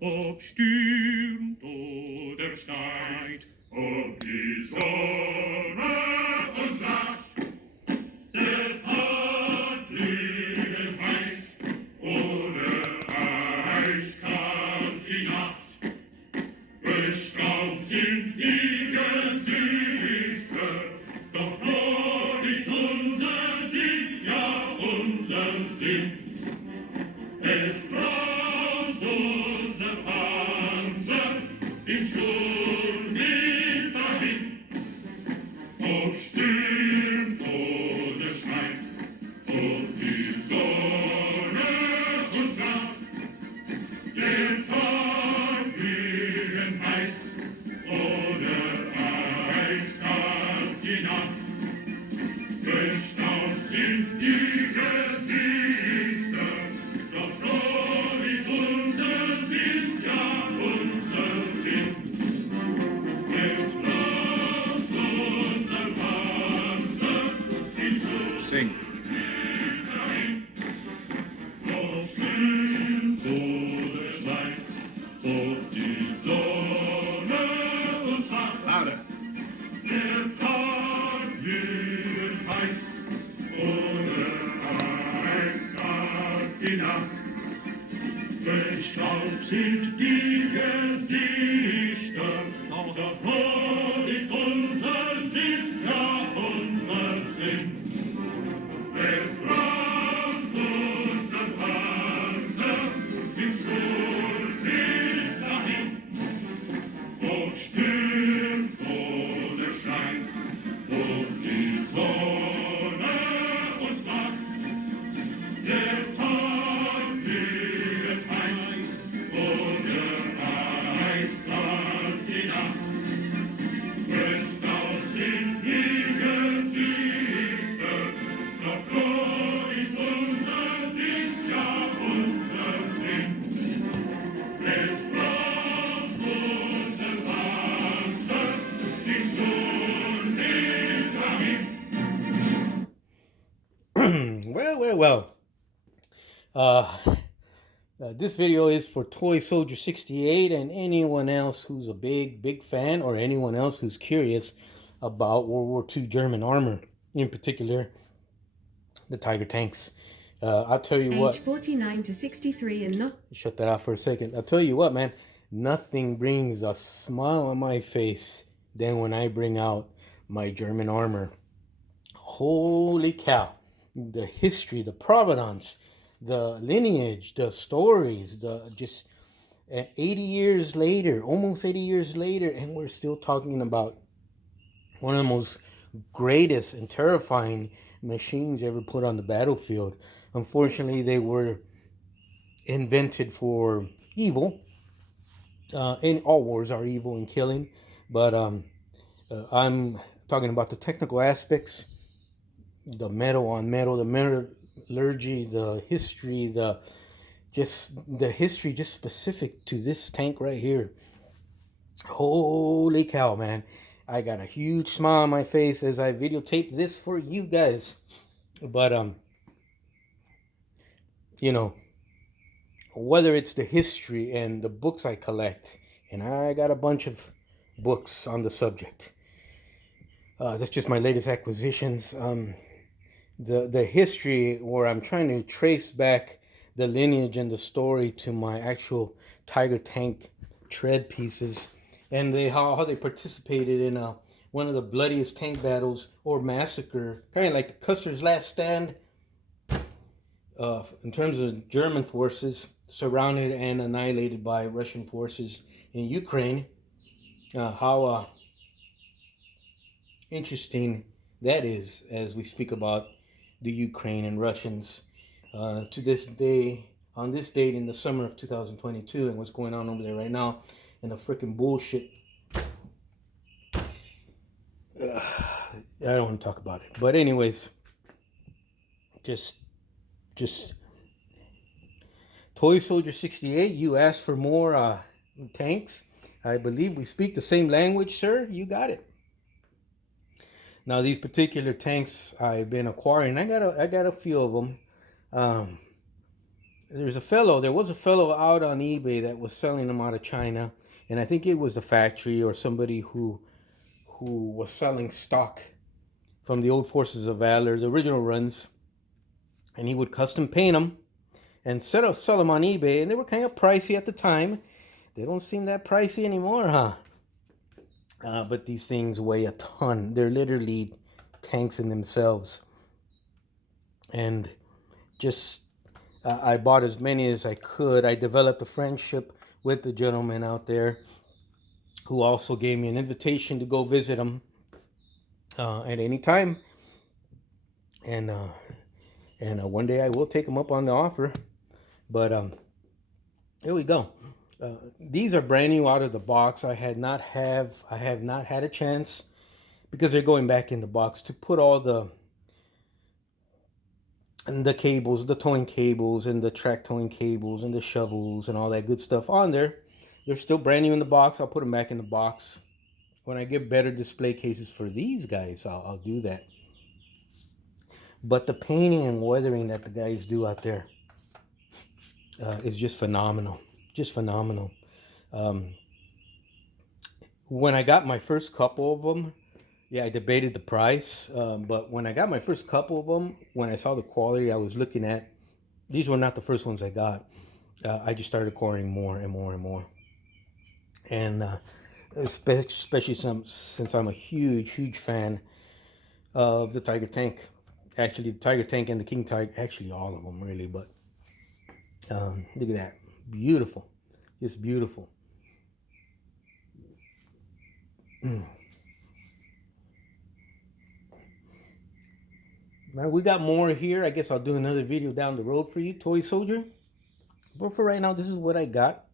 ob stürmt oder schneit, ob die Sonne uns sagt, der Tag liegen heiß, oder eiskalt die Nacht. Bestaubt sind die Gesichter, doch froh ist unser Sinn, ja unser Sinn. Es braust unser Panzer im Sturm nicht dahin, ob stürmt oder schneit, ob die Sonne uns lacht, der Tag liegend heiß oder eiskalt die Nacht. Bestaubt sind die Gesichter, doch froh ist unser Sinn, ja unser Sinn. Es braust unser Panzer in Schuss dahin, ob stürmt oder schneit, ob die Sonne uns lacht. Louder. Der Tag liegt heiß oder eiskalt die Nacht. Bestaubt sind die Gesichter, doch wo ist unser Sinn, ja unser Sinn. Es braust unser Panzer im Schuld nicht dahin, ob stürmt oder scheint, ob die Sonne uns lacht, der Tag liegt heiß oder eiskalt die Nacht. Bestaubt sind die Gesichter, doch froh ist unser Sinn, ja unser Sinn. Es braust unser Panzer in Sturm nicht dahin. Well. This video is for toysoldier68 and anyone else who's a big fan, or anyone else who's curious about World War II German armor, in particular the Tiger tanks. I'll tell you what. Age 49 to 63 and not... Shut that off for a second. I'll tell you what, man. Nothing brings a smile on my face than when I bring out my German armor. Holy cow. The history, the provenance, the lineage, the stories, the just 80 years later, almost 80 years later, and we're still talking about one of the most greatest and terrifying machines ever put on the battlefield. Unfortunately, they were invented for evil. And all wars are evil and killing, but I'm talking about the technical aspects, the metal on metal, the metallurgy, the history, the history just specific to this tank right here. Holy cow, man. I got a huge smile on my face as I videotape this for you guys. But you know, whether it's the history and the books I collect, and I got a bunch of books on the subject. That's just my latest acquisitions. The history, where I'm trying to trace back the lineage and the story to my actual Tiger tank tread pieces, and how they participated in one of the bloodiest tank battles or massacre, kind of like the Custer's Last Stand, in terms of German forces surrounded and annihilated by Russian forces in Ukraine. How interesting that is as we speak about the Ukraine and Russians to this day, on this date in the summer of 2022, and what's going on over there right now, and the freaking bullshit. I don't want to talk about it, but anyways, just toysoldier68, you asked for more tanks. I believe we speak the same language, sir. You got it. Now, these particular tanks I've been acquiring, I got a few of them. there was a fellow out on eBay that was selling them out of China, and I think it was the factory or somebody who was selling stock from the old Forces of Valor, the original runs, and he would custom paint them and sell them on eBay, and they were kind of pricey at the time. They don't seem that pricey anymore, huh? But these things weigh a ton. They're literally tanks in themselves. And just, I bought as many as I could. I developed a friendship with the gentleman out there who also gave me an invitation to go visit him at any time. And one day I will take him up on the offer. But here we go. These are brand new out of the box. I have not had a chance, because they're going back in the box, to put all the cables, the towing cables and the track towing cables and the shovels and all that good stuff on there. They're still brand new in the box. I'll put them back in the box. When I get better display cases for these guys, I'll do that. But the painting and weathering that the guys do out there is just phenomenal. Just phenomenal. When I got my first couple of them, yeah, I debated the price. But when I got my first couple of them, when I saw the quality I was looking at, these were not the first ones I got. I just started acquiring more and more and more. And especially since I'm a huge fan of the Tiger Tank. Actually, the Tiger Tank and the King Tiger, actually all of them really, but look at that. Beautiful. Just beautiful. Now we got more here. I guess I'll do another video down the road for you, Toy Soldier. But for right now, this is what I got.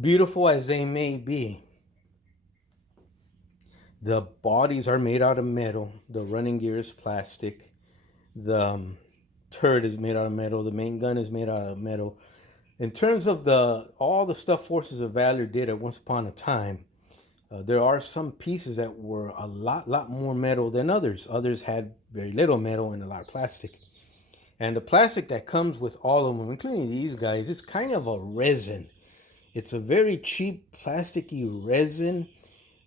Beautiful as they may be, the bodies are made out of metal. The running gear is plastic. The turret is made out of metal. The main gun is made out of metal. In terms of all the stuff Forces of Valor did at once upon a time, there are some pieces that were a lot more metal than others. Others had very little metal and a lot of plastic. And the plastic that comes with all of them, including these guys, it's kind of a resin. It's a very cheap plasticky resin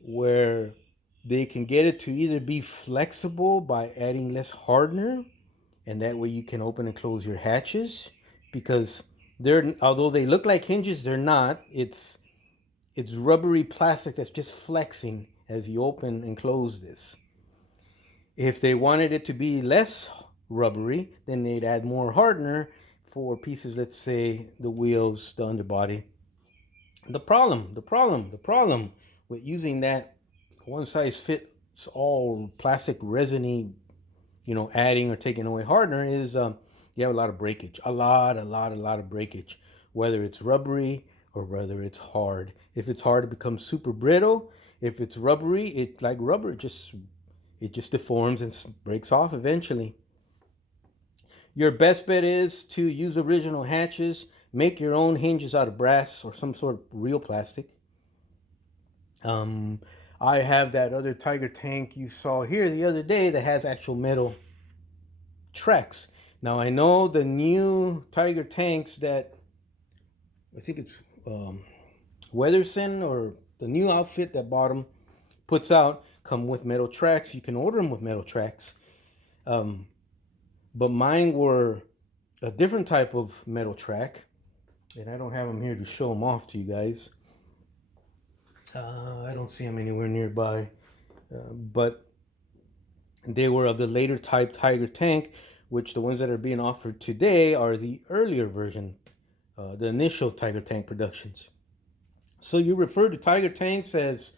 where they can get it to either be flexible by adding less hardener, and that way you can open and close your hatches, because although they look like hinges, they're not. It's rubbery plastic that's just flexing as you open and close this. If they wanted it to be less rubbery, then they'd add more hardener for pieces, let's say the wheels, the underbody. The problem with using that one size fits all plastic resiny, adding or taking away hardener is you have a lot of breakage, a lot of breakage, whether it's rubbery or whether it's hard. If it's hard, it becomes super brittle. If it's rubbery, it's like rubber, it just deforms and breaks off eventually. Your best bet is to use original hatches. Make your own hinges out of brass or some sort of real plastic. I have that other Tiger Tank you saw here the other day that has actual metal tracks. Now I know the new Tiger Tanks that I think it's Weatherson, or the new outfit that Bottom puts out, come with metal tracks. You can order them with metal tracks. But mine were a different type of metal track, and I don't have them here to show them off to you guys. I don't see them anywhere nearby, but they were of the later type Tiger Tank, which the ones that are being offered today are the earlier version, the initial Tiger Tank productions. So you refer to Tiger Tanks as,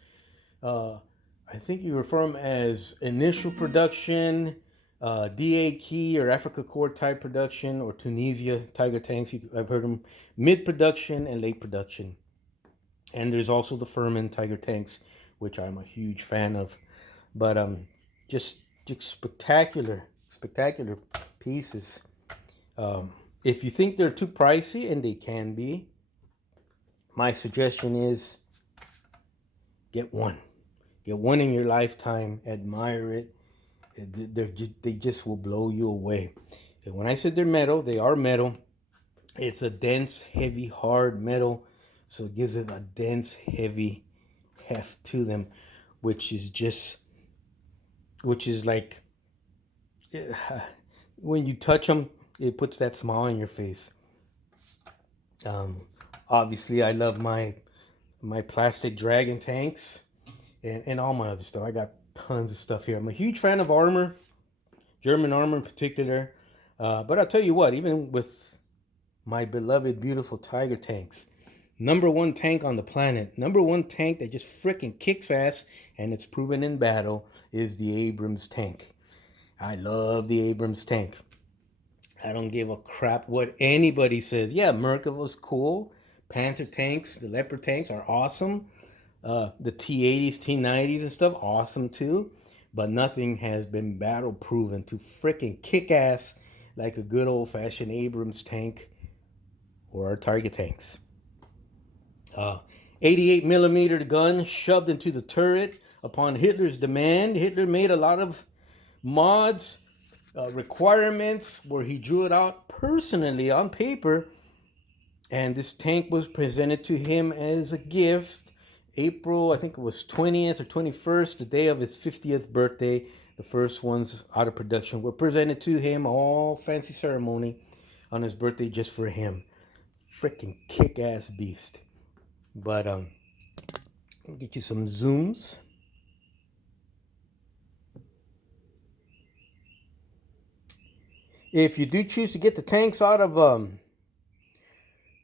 I think you refer them as initial production, DA Key or Africa Corps type production, or Tunisia Tiger Tanks. I've heard them mid-production and late production. And there's also the Furman Tiger Tanks, which I'm a huge fan of. But just spectacular pieces. If you think they're too pricey, and they can be, my suggestion is get one. Get one in your lifetime. Admire it. They just will blow you away. And when I said they're metal, they are metal. It's a dense, heavy, hard metal, so it gives it a dense, heavy heft to them, which is just, which is like, when you touch them, it puts that smile on your face. Um, Obviously, I love my plastic dragon tanks and all my other stuff. I got tons of stuff here. I'm a huge fan of armor, German armor in particular. But I'll tell you what, even with my beloved, beautiful Tiger tanks, number one tank on the planet, number one tank that just freaking kicks ass, and it's proven in battle, is the Abrams tank. I love the Abrams tank. I don't give a crap what anybody says. Yeah, Merkava's cool. Panther tanks, the Leopard tanks are awesome. The T80s, T90s and stuff, awesome too. But nothing has been battle proven to freaking kick ass like a good old fashioned Abrams tank or our Target tanks. 88 millimeter gun shoved into the turret upon Hitler's demand. Hitler made a lot of mods, requirements where he drew it out personally on paper, and this tank was presented to him as a gift. April, I think it was 20th or 21st, the day of his 50th birthday. The first ones out of production were presented to him, all fancy ceremony on his birthday just for him. Freaking kick-ass beast. But I'll get you some zooms. If you do choose to get the tanks out of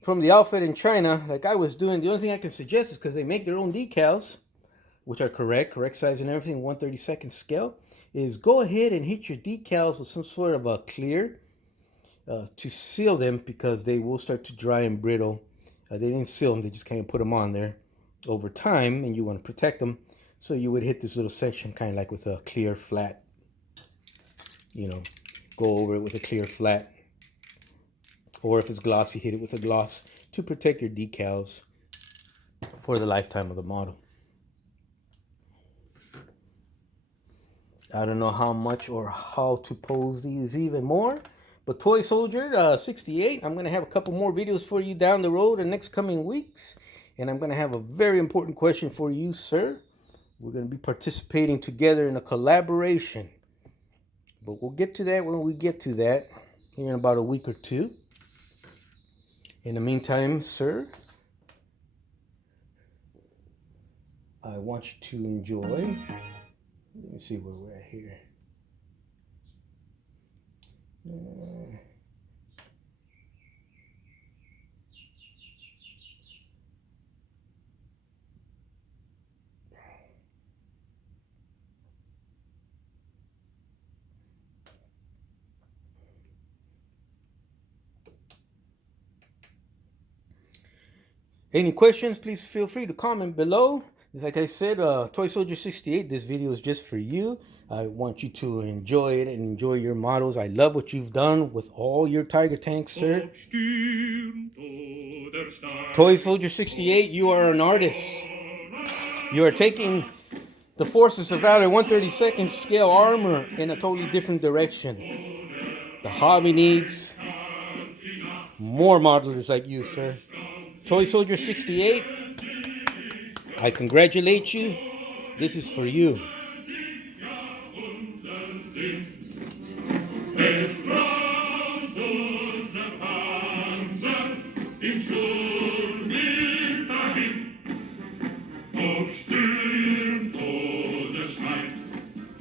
from the outfit in China, like I was doing, the only thing I can suggest is, because they make their own decals, which are correct size and everything, 1/32 scale, is go ahead and hit your decals with some sort of a clear to seal them, because they will start to dry and brittle. They didn't seal them, they just kind of put them on there over time, and you want to protect them. So you would hit this little section kind of like with a clear flat, go over it with a clear flat. Or if it's glossy, hit it with a gloss to protect your decals for the lifetime of the model. I don't know how much or how to pose these even more, but Toy Soldier 68, I'm going to have a couple more videos for you down the road in the next coming weeks. And I'm going to have a very important question for you, sir. We're going to be participating together in a collaboration. But we'll get to that when we get to that here in about a week or two. In the meantime, sir, I want you to enjoy. Let me see where we're at here. Any questions, please feel free to comment below. Like I said, toysoldier68, this video is just for you. I want you to enjoy it and enjoy your models. I love what you've done with all your Tiger tanks, sir. Toysoldier68, you are an artist. You are taking the Forces of Valor 1/32 scale armor in a totally different direction. The hobby needs more modelers like you, sir. toysoldier68, I congratulate you. This is for you. Es braust unser Panzer im Sturm nicht dahin. Ob stürmt oder schneit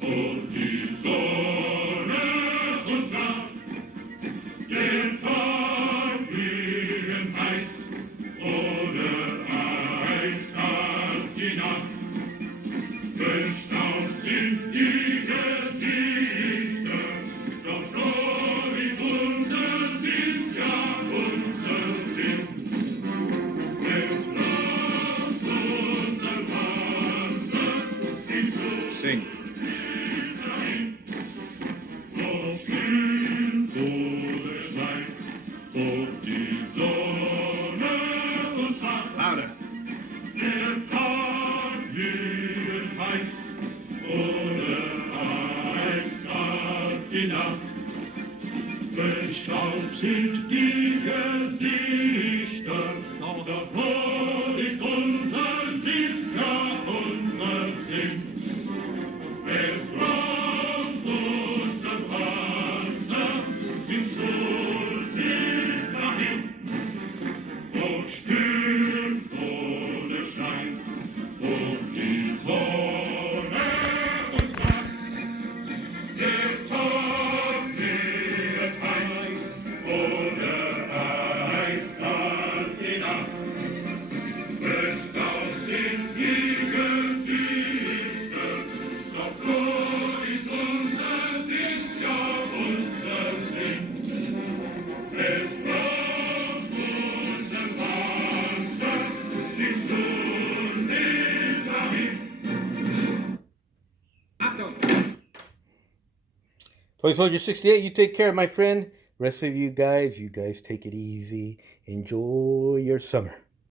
und die Sonne uns lacht, der Tag glühend heiß oder eiskalt die Nacht, bestaunt Drauf sind die Gesichter, doch davor ist unser Sinn, ja unser Sinn. Es braust unser Panzer in Schuld dahin, und stürmt ohne Schein, und die Sonne uns sagt, der Tag wird heiß, oder eiskalt die Nacht. Bestaubt sind die Gesichter, doch wo ist unser Sinn, ja unser Sinn. Es braucht unseren Panzer, den Sturm nicht dahin. Achtung! toysoldier68, you take care, my friend. Rest of you guys take it easy. Enjoy your summer.